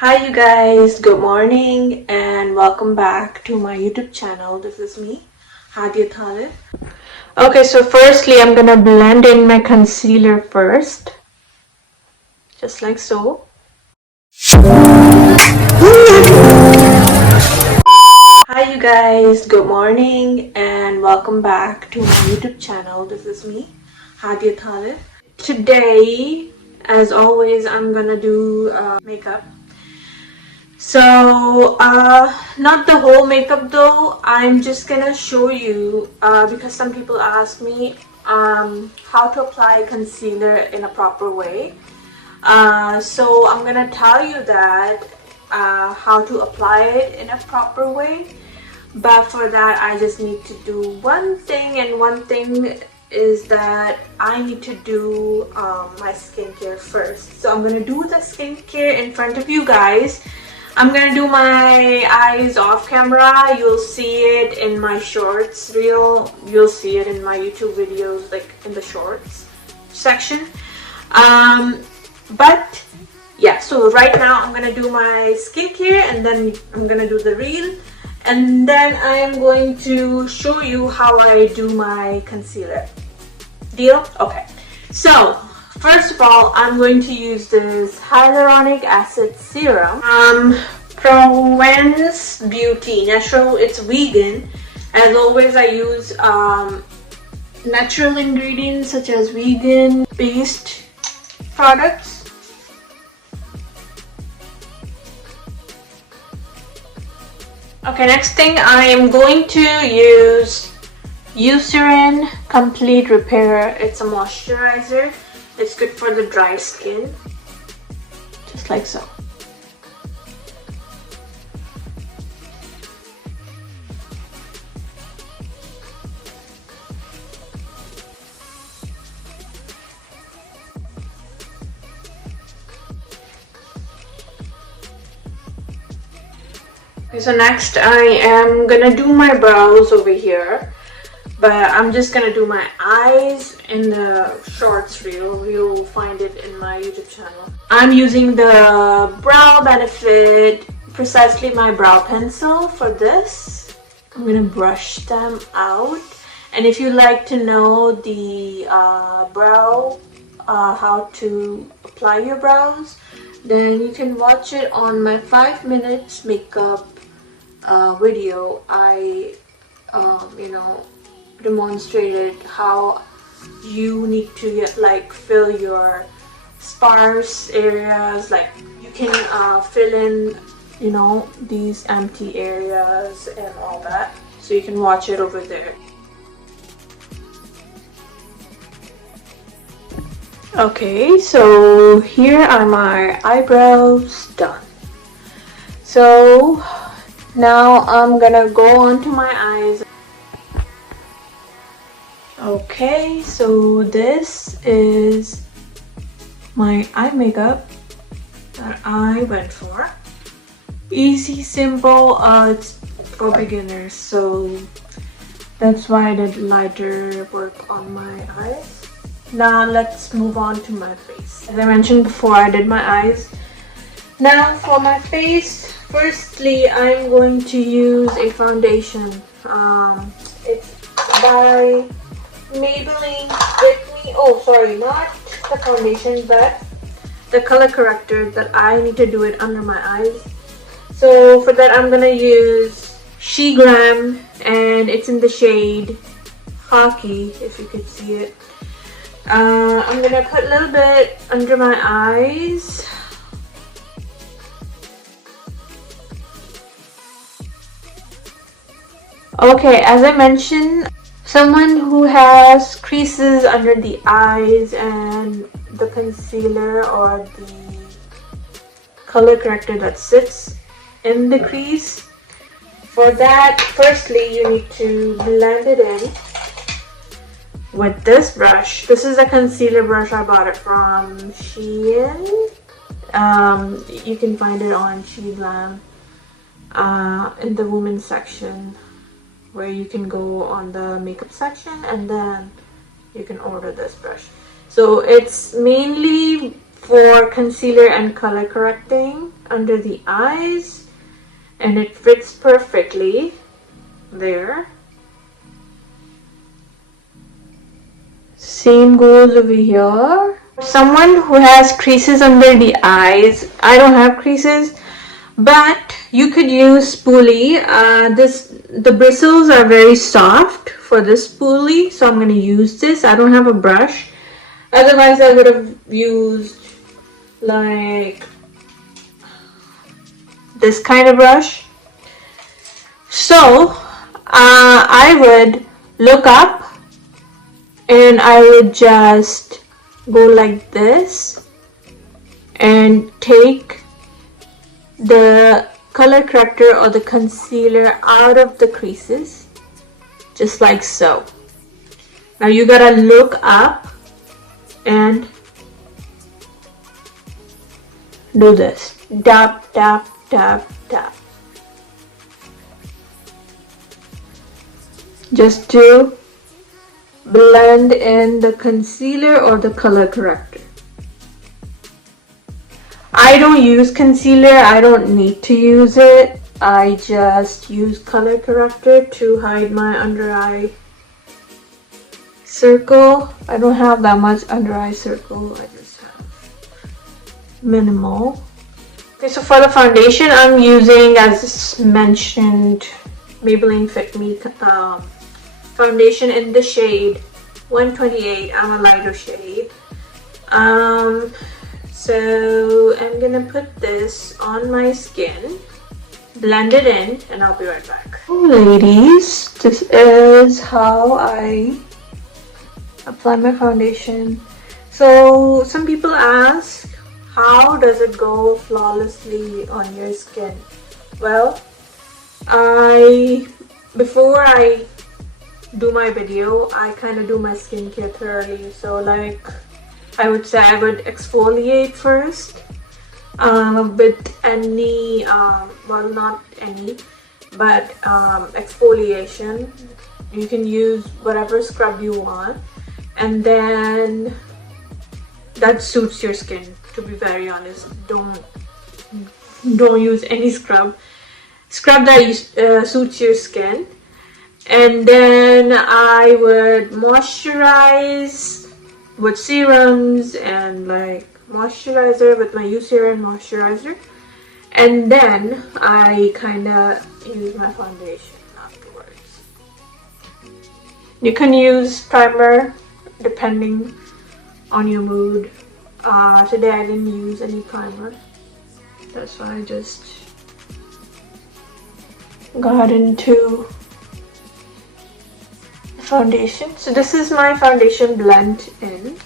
Hi you guys, good morning and welcome back to my YouTube channel. This is me, Hadia Talib. Okay, so firstly I'm gonna blend in my concealer first, just like so. Hi you guys, good morning and welcome back to my YouTube channel. This is me, Hadia Talib. Today, as always, I'm gonna do makeup. So, not the whole makeup though. I'm just gonna show you because some people ask me how to apply concealer in a proper way. So I'm gonna tell you that how to apply it in a proper way. But for that, I just need to do one thing, and one thing is that I need to do my skincare first. So I'm gonna do the skincare in front of you guys. I'm gonna do my eyes off camera. You'll see it in my shorts reel. You'll see it in my YouTube videos, like in the shorts section. But yeah, so right now I'm gonna do my skincare and then I'm gonna do the reel. And then I am going to show you how I do my concealer. Deal? Okay. So, first of all, I'm going to use this hyaluronic acid serum from Wen's Beauty Natural. It's vegan. As always, I use natural ingredients such as vegan-based products. Okay, next thing I am going to use Eucerin Complete Repair. It's a moisturizer. It's good for the dry skin. Just like so. Okay, so next I am gonna do my brows over here, but I'm just gonna do my eyes in the shorts reel. You'll find it in my YouTube channel. I'm using the Brow Benefit Precisely My Brow Pencil for this. I'm gonna brush them out. And if you'd like to know the how to apply your brows, then you can watch it on my 5 minutes makeup video. I demonstrated how you need to fill your sparse areas. Like you can fill in these empty areas and all that, so you can watch it over there. Okay, so here are my eyebrows done. So now I'm gonna go on to my eyes. Okay, so this is my eye makeup that I went for. Easy, simple, it's for beginners, so that's why I did lighter work on my eyes. Now let's move on to my face. As I mentioned before, I did my eyes. Now for my face, firstly I'm going to use a foundation. It's by Maybelline Fit Me. Oh, sorry, not the foundation, but the color corrector that I need to do it under my eyes. So for that I'm gonna use She Glam, and it's in the shade Hockey, if you could see it. I'm gonna put a little bit under my eyes. Okay, as I mentioned, someone who has creases under the eyes and the concealer or the color corrector that sits in the crease, for that, firstly you need to blend it in with this brush. This is a concealer brush. I bought it from Shein. You can find it on Shein in the women's section, where you can go on the makeup section and then you can order this brush. So it's mainly for concealer and color correcting. under the eyes, and it fits perfectly there. Same goes over here. Someone who has creases under the eyes, I don't have creases, but you could use spoolie. The bristles are very soft for this spoolie, so I'm going to use this. I don't have a brush. Otherwise, I would have used like this kind of brush. So I would look up and I would just go like this and take the color corrector or the concealer out of the creases, just like so. Now you gotta look up and do this. Tap, tap, tap, tap. Just to blend in the concealer or the color corrector. I don't use concealer, I don't need to use it. I just use color corrector to hide my under eye circle. I don't have that much under eye circle, I just have minimal. Okay, so for the foundation, I'm using, as mentioned, Maybelline Fit Me foundation in the shade 128. I'm a lighter shade. So I'm gonna put this on my skin, blend it in, and I'll be right back. Oh, ladies, this is how I apply my foundation. So some people ask, how does it go flawlessly on your skin? Well, before I do my video, I kind of do my skincare thoroughly. So like, I would say I would exfoliate first with any, well, not any, but exfoliation. You can use whatever scrub you want, and then that suits your skin. To be very honest, don't use any scrub that suits your skin. And then I would moisturize with serums and like moisturizer with my Eucerin moisturizer, and then I kind of use my foundation afterwards. You can use primer depending on your mood. Today I didn't use any primer, that's why I just got into foundation. So this is my foundation blend in.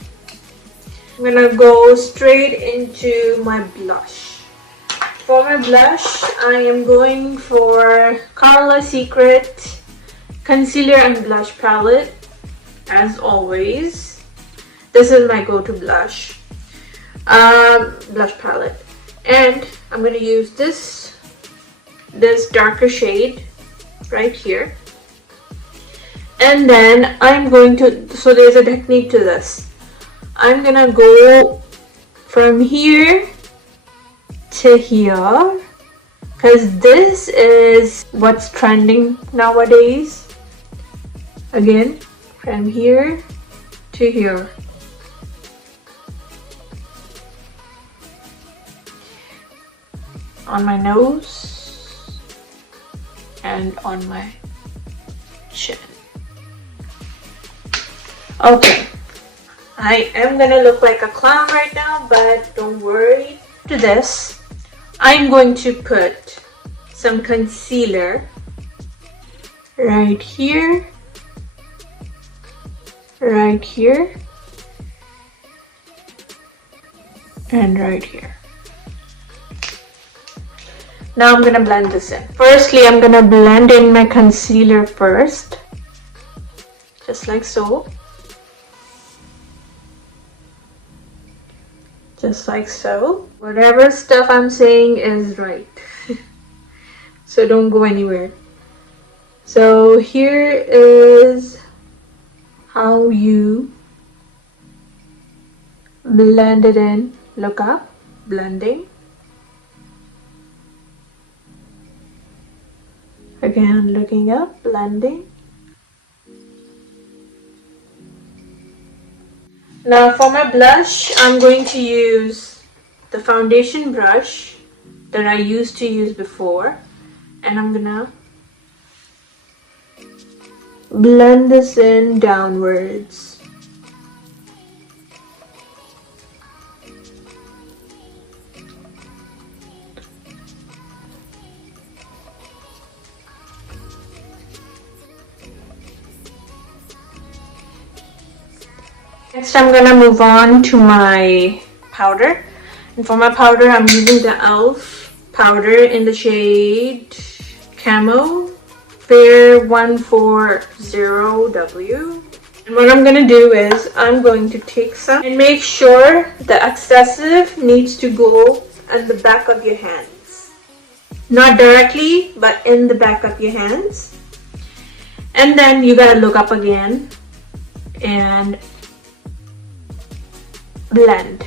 I'm gonna go straight into my blush. For my blush, I am going for Carla Secret concealer and blush palette. As always, this is my go-to blush palette, and I'm gonna use this darker shade right here. And then I'm going to, so there's a technique to this. I'm gonna go from here to here, because this is what's trending nowadays. Again, from here to here. On my nose and on my chin. Okay, I am gonna look like a clown right now, but don't worry. To this, I'm going to put some concealer right here, right here, and right here. Now I'm gonna blend this in. Firstly, I'm gonna blend in my concealer first, just like so. Just like so. Whatever stuff I'm saying is right. So don't go anywhere. So here is how you blend it in. Look up, blending. Again, looking up, blending. Now for my blush, I'm going to use the foundation brush that I used to use before, and I'm gonna blend this in downwards. Next, I'm gonna move on to my powder, and for my powder I'm using the e.l.f. powder in the shade Camo Fair 140W. And what I'm gonna do is I'm going to take some and make sure the excessive needs to go at the back of your hands, not directly but in the back of your hands. And then you gotta look up again and blend.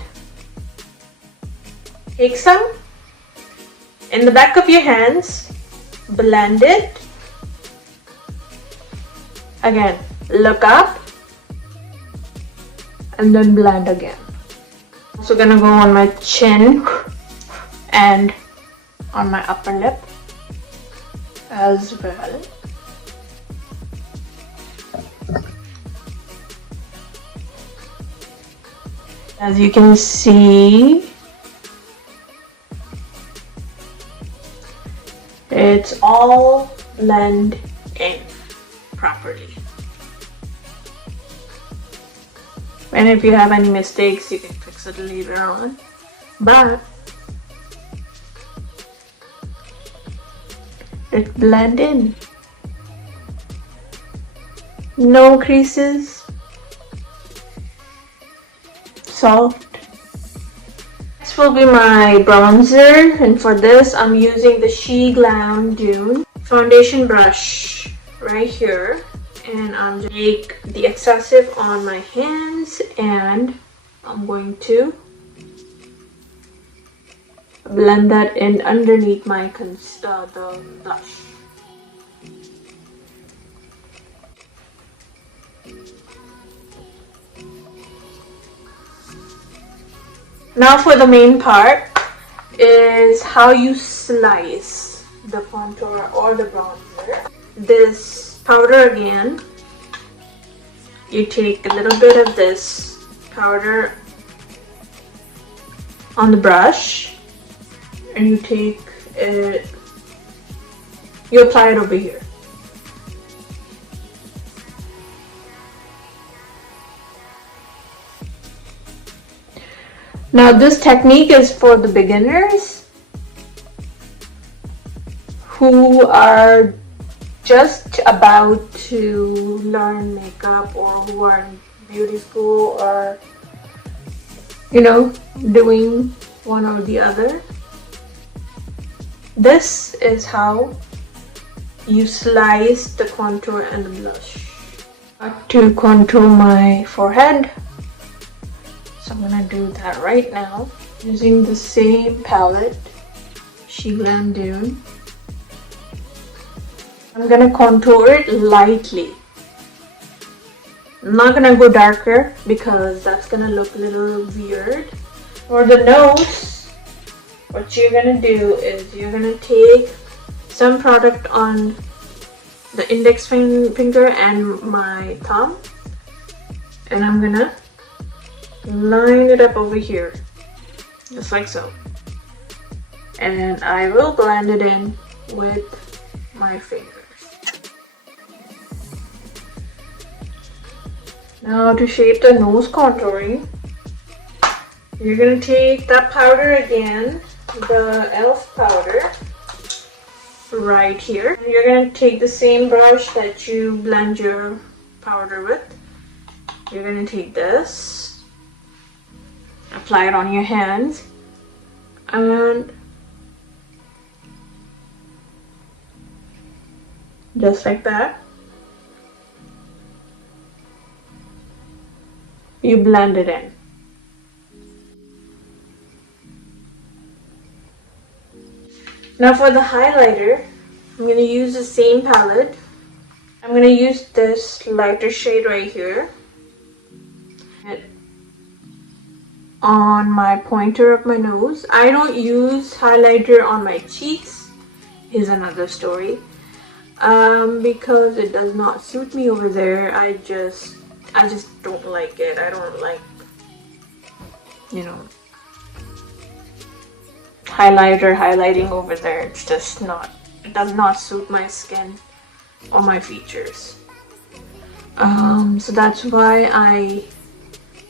Take some in the back of your hands, blend it. Again, look up and then blend again. Also gonna go on my chin and on my upper lip as well. As you can see, it's all blend in properly. And if you have any mistakes, you can fix it later on. But it blend in. No creases. Soft. This will be my bronzer, and for this I'm using the She Glam Dune foundation brush right here, and I'm going to take the excessive on my hands and I'm going to blend that in underneath my the blush. Now for the main part is how you slice the contour or the bronzer. This powder again, you take a little bit of this powder on the brush and you take it, you apply it over here. Now this technique is for the beginners who are just about to learn makeup, or who are in beauty school, or doing one or the other. This is how you slice the contour and the blush. To contour my forehead, so I'm gonna do that right now using the same palette, She Glam Dune. I'm gonna contour it lightly. I'm not gonna go darker because that's gonna look a little weird. For the nose, what you're gonna do is you're gonna take some product on the index finger and my thumb, and I'm gonna line it up over here, just like so. And I will blend it in with my fingers. Now to shape the nose contouring, you're gonna take that powder again, the e.l.f. powder, right here. And you're gonna take the same brush that you blend your powder with. You're gonna take this, apply it on your hands, and just like that, you blend it in. Now for the highlighter, I'm going to use the same palette. I'm going to use this lighter shade right here on my pointer of my nose. I don't use highlighter on my cheeks. Here's another story. Because it does not suit me over there. I just don't like it. I don't like, you know, highlighting over there. It's just not, it does not suit my skin or my features. So that's why I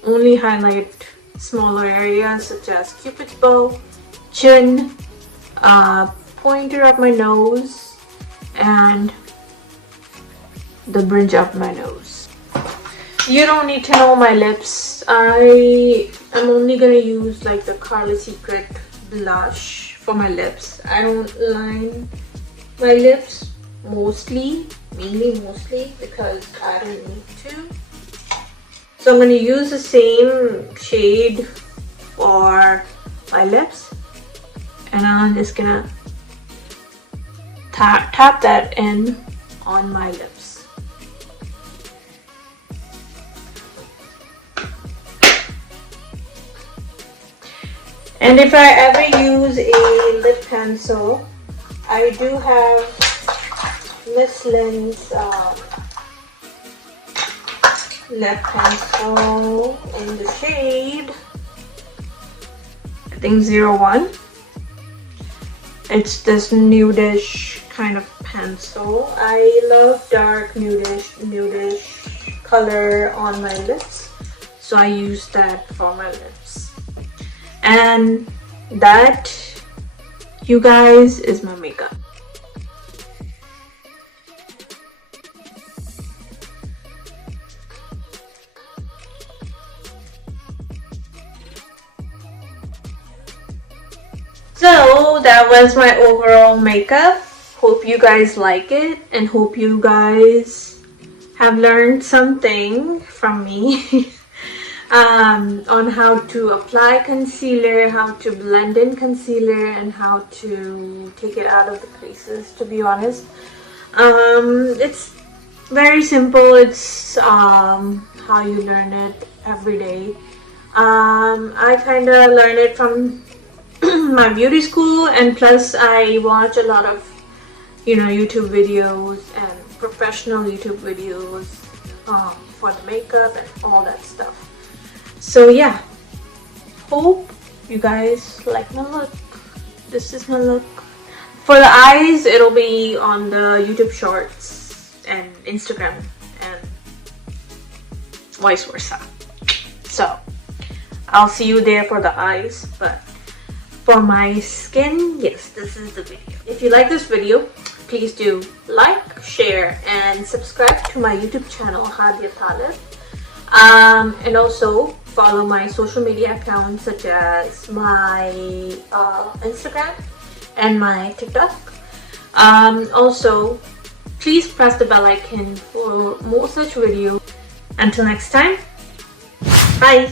only highlight smaller areas such as Cupid's bow, chin, pointer of my nose, and the bridge of my nose. You don't need to know my lips. I am only gonna use like the Carly Secret blush for my lips. I don't line my lips mainly mostly because I don't need to. So I'm gonna use the same shade for my lips, and I'm just gonna tap that in on my lips. And if I ever use a lip pencil, I do have Miss Lynn's lip pencil in the shade, I think 01. It's this nudish kind of pencil. I love dark nudish color on my lips, so I use that for my lips. And that, you guys, is my makeup. So that was my overall makeup. Hope you guys like it and hope you guys have learned something from me on how to apply concealer, how to blend in concealer, and how to take it out of the creases, to be honest. It's very simple. It's how you learn it every day. I kind of learned it from my beauty school, and plus I watch a lot of, you know, YouTube videos and professional YouTube videos for the makeup and all that stuff. So yeah, hope you guys like my look. This is my look. For the eyes, it'll be on the YouTube shorts and Instagram and vice versa. So I'll see you there for the eyes, but for my skin, yes, this is the video. If you like this video, please do like, share, and subscribe to my YouTube channel, Hadia Talib. And also follow my social media accounts such as my Instagram and my TikTok. Also, please press the bell icon for more such videos. Until next time, bye!